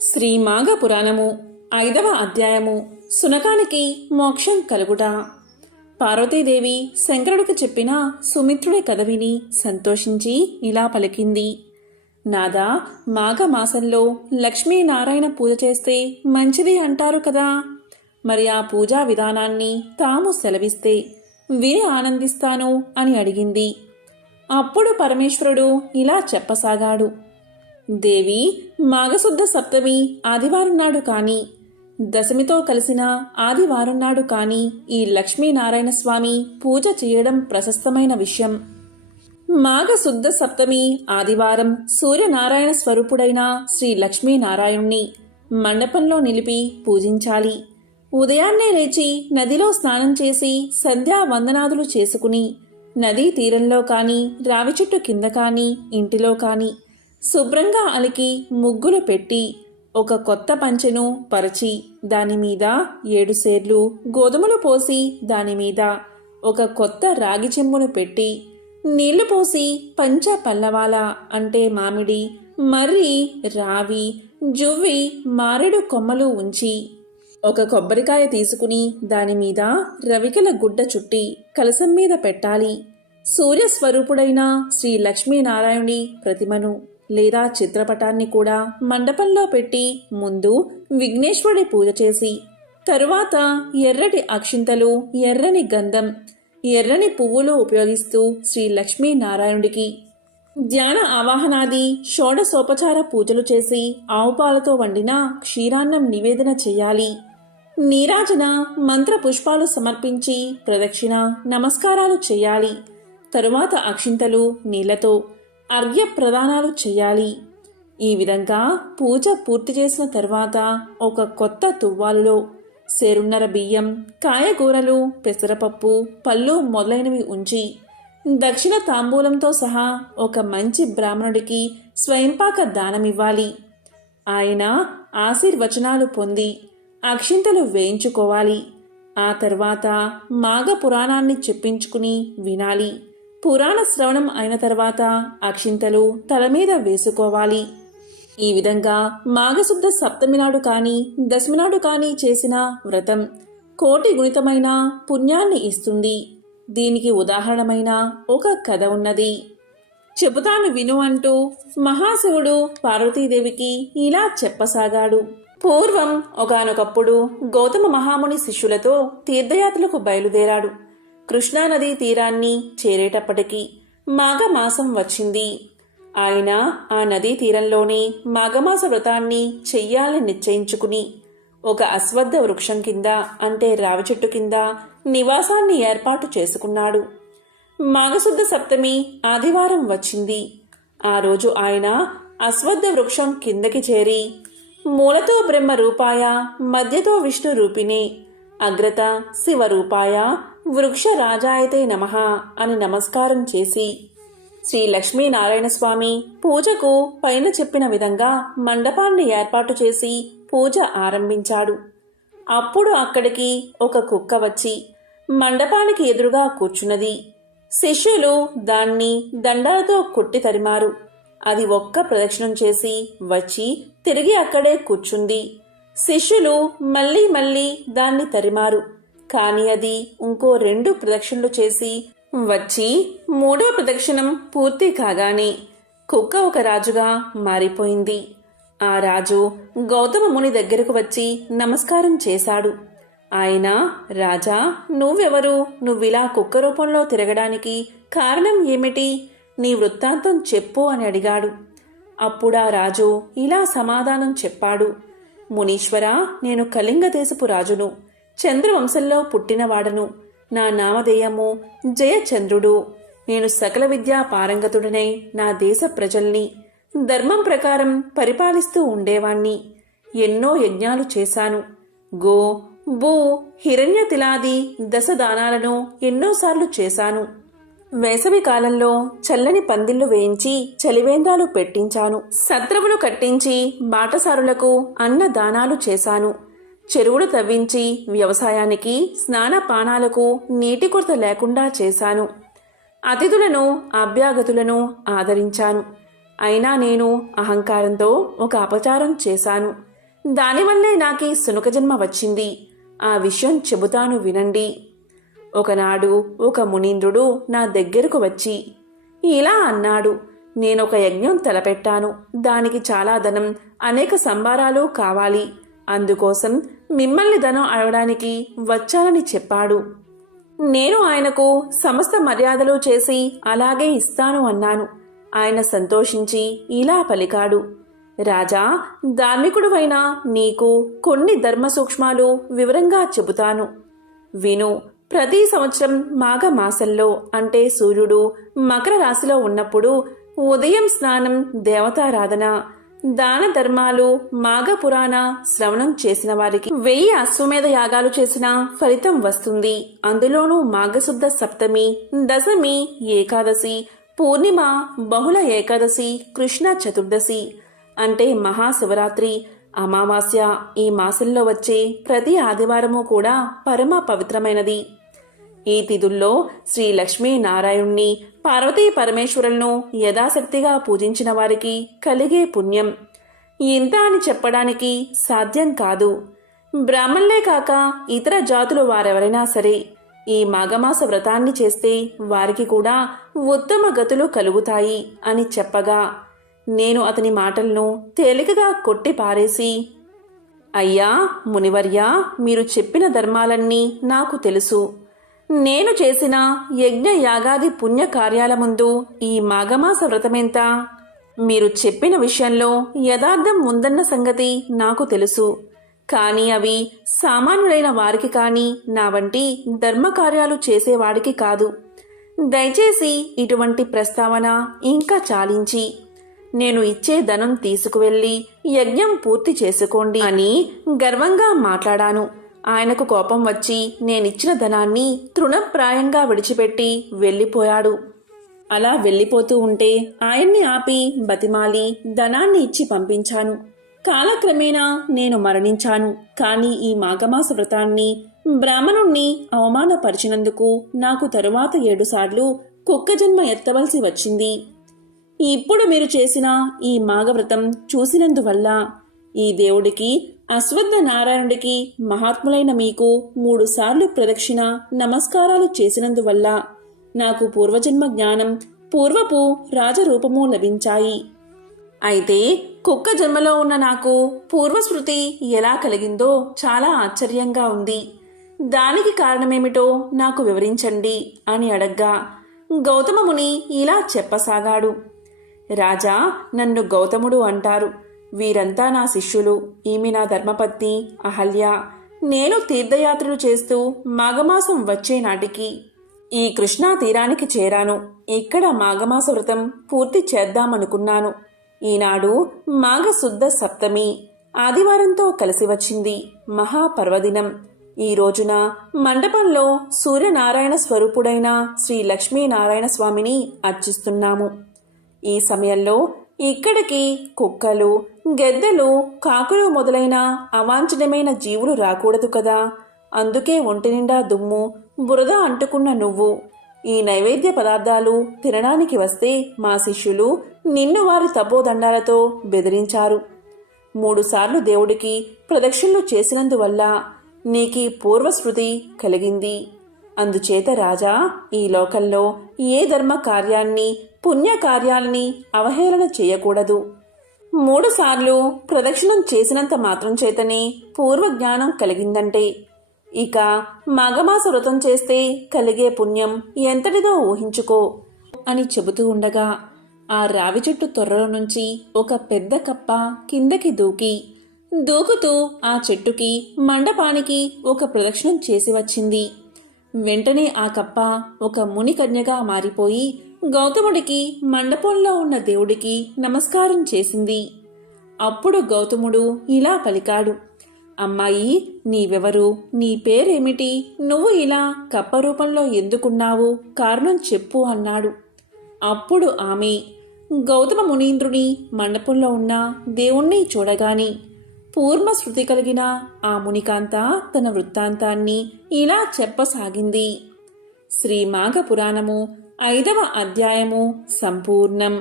శ్రీ మాఘ పురాణము 5వ అధ్యాయము సునకానికి మోక్షం కలుగుట. పార్వతీదేవి శంకరుడికి చెప్పిన సుమిత్రుడి కథ విని సంతోషించి ఇలా పలికింది. నాదా, మాఘ మాసంలో లక్ష్మీనారాయణ పూజ చేస్తే మంచిది అంటారు కదా. మరి ఆ పూజా విధానాన్ని తాము సెలవిస్తే విని ఆనందిస్తాను అని అడిగింది. అప్పుడు పరమేశ్వరుడు ఇలా చెప్పసాగాడు. దేవి, మాఘశుద్ధ సప్తమి ఆదివారం నాడు కాని, దశమితో కలిసిన ఆదివారం నాడు కాని ఈ లక్ష్మీనారాయణ స్వామి పూజ చేయడం ప్రశస్తమైన విషయం. మాఘశుద్ధ సప్తమి ఆదివారం సూర్యనారాయణ స్వరూపుడైన శ్రీ లక్ష్మీనారాయణ్ణి మండపంలో నిలిపి పూజించాలి. ఉదయాన్నే లేచి నదిలో స్నానం చేసి సంధ్యా వందనాదులు చేసుకుని నదీ తీరంలో కాని, రావి చెట్టు కింద కాని, ఇంటిలో కాని శుభ్రంగా అలికి ముగ్గులు పెట్టి ఒక కొత్త పంచెను పరచి దానిమీద 7 సేర్లు గోధుమలు పోసి దానిమీద ఒక కొత్త రాగి చెంబును పెట్టి నీళ్లు పోసి పంచ పల్లవాల అంటే మామిడి, మర్రి, రావి, జువ్వి, మారేడు కొమ్మలు ఉంచి ఒక కొబ్బరికాయ తీసుకుని దానిమీద రవికల గుడ్డ చుట్టి కలసం మీద పెట్టాలి. సూర్యస్వరూపుడైన శ్రీ లక్ష్మీనారాయణుని ప్రతిమను లేదా చిత్రపటాన్ని కూడా మండపంలో పెట్టి ముందు విఘ్నేశ్వరుడి పూజ చేసి తరువాత ఎర్రటి అక్షింతలు, ఎర్రని గంధం, ఎర్రని పువ్వులు ఉపయోగిస్తూ శ్రీ లక్ష్మీనారాయణుడికి ధ్యాన ఆవాహనాది షోడశోపచార పూజలు చేసి ఆవుపాలతో వండిన క్షీరాన్నం నివేదన చెయ్యాలి. నీరాజన మంత్ర పుష్పాలు సమర్పించి ప్రదక్షిణ నమస్కారాలు చెయ్యాలి. తరువాత అక్షింతలు, నీళ్లతో అర్ఘ్య ప్రదానాలు చెయ్యాలి. ఈ విధంగా పూజ పూర్తి చేసిన తర్వాత ఒక కొత్త తువ్వాలులో సేరున్నర బియ్యం, కాయగూరలు, పెసరపప్పు, పళ్ళు మొదలైనవి ఉంచి దక్షిణ తాంబూలంతో సహా ఒక మంచి బ్రాహ్మణుడికి స్వయంపాక దానమివ్వాలి. ఆయన ఆశీర్వచనాలు పొంది అక్షింతలు వేయించుకోవాలి. ఆ తర్వాత మాఘ పురాణాన్ని చెప్పించుకుని వినాలి. పురాణ శ్రవణం అయిన తర్వాత అక్షింతలు తల మీద వేసుకోవాలి. ఈ విధంగా మాఘశుద్ధ సప్తమి నాడు కాని, దశమి నాడు కాని చేసిన వ్రతం కోటి గుణితమైన పుణ్యాన్ని ఇస్తుంది. దీనికి ఉదాహరణమైన ఒక కథ ఉన్నది, చెబుతాను విను అంటూ మహాశివుడు పార్వతీదేవికి ఇలా చెప్పసాగాడు. పూర్వం ఒకానొకప్పుడు గౌతమ మహాముని శిష్యులతో తీర్థయాత్రలకు బయలుదేరాడు. కృష్ణానదీ తీరాన్ని చేరేటప్పటికి మాఘమాసం వచ్చింది. ఆయన ఆ నదీ తీరంలోనే మాఘమాస వ్రతాన్ని చెయ్యాలని నిశ్చయించుకుని ఒక అశ్వత్థ వృక్షం కింద అంటే రావి చెట్టు కింద నివాసాన్ని ఏర్పాటు చేసుకున్నాడు. మాఘశుద్ధ సప్తమి ఆదివారం వచ్చింది. ఆ రోజు ఆయన అశ్వత్థ వృక్షం కిందకి చేరి మూలతో బ్రహ్మ రూపాయ, మధ్యతో విష్ణు రూపిణే, అగ్రత శివరూపాయ, వృక్ష రాజాయతే నమః అని నమస్కారం చేసి శ్రీ లక్ష్మీనారాయణ స్వామి పూజకు పైన చెప్పిన విధంగా మండపాన్ని ఏర్పాటు చేసి పూజ ఆరంభించాడు. అప్పుడు అక్కడికి ఒక కుక్క వచ్చి మండపానికి ఎదురుగా కూర్చున్నది. శిష్యులు దాన్ని దండాలతో కొట్టి తరిమారు. అది ఒక్క ప్రదక్షిణం చేసి వచ్చి తిరిగి అక్కడే కూర్చుంది. శిష్యులు మళ్ళీ మళ్ళీ దాన్ని తరిమారు. కాని అది ఇంకో 2 ప్రదక్షిణలు చేసి వచ్చి 3వ ప్రదక్షిణం పూర్తి కాగానే కుక్క ఒక రాజుగా మారిపోయింది. ఆ రాజు గౌతమ ముని దగ్గరకు వచ్చి నమస్కారం చేశాడు. ఆయన, రాజా, నువ్వెవరు? నువ్విలా కుక్క రూపంలో తిరగడానికి కారణం ఏమిటి? నీ వృత్తాంతం చెప్పు అని అడిగాడు. అప్పుడా రాజు ఇలా సమాధానం చెప్పాడు. మునీశ్వరా, నేను కళింగ దేశపు రాజును, చంద్రవంశంలో పుట్టినవాడను. నా నామధేయము జయచంద్రుడు. నేను సకల విద్యా పారంగతుడనై నా దేశ ప్రజల్ని ధర్మం ప్రకారం పరిపాలిస్తూ ఉండేవాణ్ణి. ఎన్నో యజ్ఞాలు చేశాను. గో, భూ, హిరణ్య తిలాది దశదానాలను ఎన్నోసార్లు చేశాను. వేసవి కాలంలో చల్లని పందిళ్లు వేయించి చలివేంద్రాలు పెట్టించాను. సత్రములు కట్టించి బాటసారులకు అన్నదానాలు చేశాను. చెరువులు తవ్వించి వ్యవసాయానికి, స్నానపానాలకు నీటి కొరత లేకుండా చేశాను. అతిథులను, అభ్యాగతులను ఆదరించాను. అయినా నేను అహంకారంతో ఒక అపచారం చేశాను. దానివల్లే నాకీ సునక జన్మ వచ్చింది. ఆ విషయం చెబుతాను వినండి. ఒకనాడు ఒక మునీంద్రుడు నా దగ్గరకు వచ్చి ఇలా అన్నాడు. నేనొక యజ్ఞం తలపెట్టాను. దానికి చాలా ధనం, అనేక సంభారాలు కావాలి. అందుకోసం మిమ్మల్ని ధనం అడగడానికి వచ్చానని చెప్పాడు. నేను ఆయనకు సమస్త మర్యాదలు చేసి అలాగే ఇస్తాను అన్నాను. ఆయన సంతోషించి ఇలా పలికాడు. రాజా, ధార్మికుడువైన నీకు కొన్ని ధర్మ సూక్ష్మాలు వివరంగా చెబుతాను, విను. ప్రతి సంవత్సరం మాఘమాసంలో అంటే సూర్యుడు మకర రాశిలో ఉన్నప్పుడు ఉదయం స్నానం, దేవతారాధన, దాన ధర్మాలు, మాఘపురాణ శ్రవణం చేసిన వారికి 1000 అశ్వమేధ యాగాలు చేసిన ఫలితం వస్తుంది. అందులోనూ మాఘశుద్ధ సప్తమి, దశమి, ఏకాదశి, పూర్ణిమ, బహుళ ఏకాదశి, కృష్ణ చతుర్దశి అంటే మహాశివరాత్రి, అమావాస్య, ఈ మాసంలో వచ్చే ప్రతి ఆదివారము కూడా పరమ పవిత్రమైనది. ఈ తిథుల్లో శ్రీ లక్ష్మీనారాయణ్ణి, పార్వతీ పరమేశ్వరులను యథాశక్తిగా పూజించిన వారికి కలిగే పుణ్యం ఇంత అని చెప్పడానికి సాధ్యం కాదు. బ్రాహ్మణులే కాక ఇతర జాతులు వారెవరైనా సరే ఈ మాఘమాస వ్రతాన్ని చేస్తే వారికి కూడా ఉత్తమ గతులు కలుగుతాయి అని చెప్పగా నేను అతని మాటలను తేలికగా కొట్టి పారేసి, అయ్యా మునివర్యా, మీరు చెప్పిన ధర్మాలన్నీ నాకు తెలుసు. నేను చేసిన యజ్ఞ యాగాది పుణ్య కార్యాల ముందు ఈ మాఘమాస వ్రతమెంత? మీరు చెప్పిన విషయంలో యథార్థం ఉందన్న సంగతి నాకు తెలుసు. కానీ అవి సామాన్యులైన వారికి కానీ నా వంటి ధర్మకార్యాలు చేసేవాడికి కాదు. దయచేసి ఇటువంటి ప్రస్తావన ఇంకా చాలించి నేను ఇచ్చే ధనం తీసుకువెళ్ళి యజ్ఞం పూర్తి చేసుకోండి అని గర్వంగా మాట్లాడాను. ఆయనకు కోపం వచ్చి నేనిచ్చిన ధనాన్ని తృణప్రాయంగా విడిచిపెట్టి వెళ్ళిపోయాడు. అలా వెళ్ళిపోతూ ఉంటే ఆయన్ని ఆపి బతిమాలి ధనాన్ని ఇచ్చి పంపించాను. కాలక్రమేణా నేను మరణించాను. కానీ ఈ మాఘమాస వ్రతాన్ని బ్రాహ్మణుణ్ణి అవమానపరిచినందుకు నాకు తరువాత 7 సార్లు కుక్క జన్మ ఎత్తవలసి వచ్చింది. ఇప్పుడు మీరు చేసిన ఈ మాఘవ్రతం చూసినందువల్ల ఈ దేవుడికి, అశ్వత్థ నారాయణుడికి, మహాత్ములైన మీకు 3 సార్లు ప్రదక్షిణ నమస్కారాలు చేసినందువల్ల నాకు పూర్వజన్మ జ్ఞానం, పూర్వపు రాజరూపము లభించాయి. అయితే కుక్క జన్మలో ఉన్న నాకు పూర్వస్మృతి ఎలా కలిగిందో చాలా ఆశ్చర్యంగా ఉంది. దానికి కారణమేమిటో నాకు వివరించండి అని అడగ్గా గౌతమ ముని ఇలా చెప్పసాగాడు. రాజా, నన్ను గౌతముడు అంటారు. వీరంతా నా శిష్యులు. ఈమె నా ధర్మపత్ని అహల్య. నేను తీర్థయాత్రలు చేస్తూ మాఘమాసం వచ్చే నాటికి ఈ కృష్ణా తీరానికి చేరాను. ఇక్కడ మాఘమాస వ్రతం పూర్తి చేద్దామనుకున్నాను. ఈనాడు మాఘశుద్ధ సప్తమి ఆదివారంతో కలిసి వచ్చింది. మహాపర్వదినం. ఈ రోజున మండపంలో సూర్యనారాయణ స్వరూపుడైన శ్రీ లక్ష్మీనారాయణ స్వామిని అర్చిస్తున్నాము. ఈ సమయంలో ఇక్కడికి కుక్కలు, గెద్దెలు, కాకులు మొదలైన అవాంఛనీయమైన జీవులు రాకూడదు కదా. అందుకే ఒంటి నిండా దుమ్ము, బురద అంటుకున్న నువ్వు ఈ నైవేద్య పదార్థాలు తినడానికి వస్తే మా శిష్యులు నిన్ను వారి తపోదండాలతో బెదిరించారు. 3 సార్లు దేవుడికి ప్రదక్షిణలు చేసినందువల్ల నీకీ పూర్వస్మృతి కలిగింది. అందుచేత రాజా, ఈ లోకంలో ఏ ధర్మ కార్యాన్ని, పుణ్యకార్యాలని అవహేళన చేయకూడదు. 3 సార్లు ప్రదక్షిణం చేసినంత మాత్రం చేతనే పూర్వజ్ఞానం కలిగిందంటే ఇక మాఘమాస వ్రతం చేస్తే కలిగే పుణ్యం ఎంతటిదో ఊహించుకో అని చెబుతూ ఉండగా ఆ రావి చెట్టు తొర్రల నుంచి ఒక పెద్ద కప్ప కిందకి దూకుతూ ఆ చెట్టుకి, మండపానికి ఒక ప్రదక్షిణం చేసి వచ్చింది. వెంటనే ఆ కప్ప ఒక మునికన్యగా మారిపోయి గౌతముడికి, మండపంలో ఉన్న దేవుడికి నమస్కారం చేసింది. అప్పుడు గౌతముడు ఇలా పలికాడు. అమ్మాయి, నీవెవరు? నీ పేరేమిటి? నువ్వు ఇలా కప్ప రూపంలో ఎందుకున్నావు? కారణం చెప్పు అన్నాడు. అప్పుడు ఆమె గౌతమ మునీంద్రుని మండపంలో ఉన్న దేవుణ్ణి చూడగాని పూర్వస్మృతి కలిగిన ఆ మునికాంత తన వృత్తాంతాన్ని ఇలా చెప్పసాగింది. శ్రీ మాఘ పురాణము 5వ అధ్యాయము సంపూర్ణం.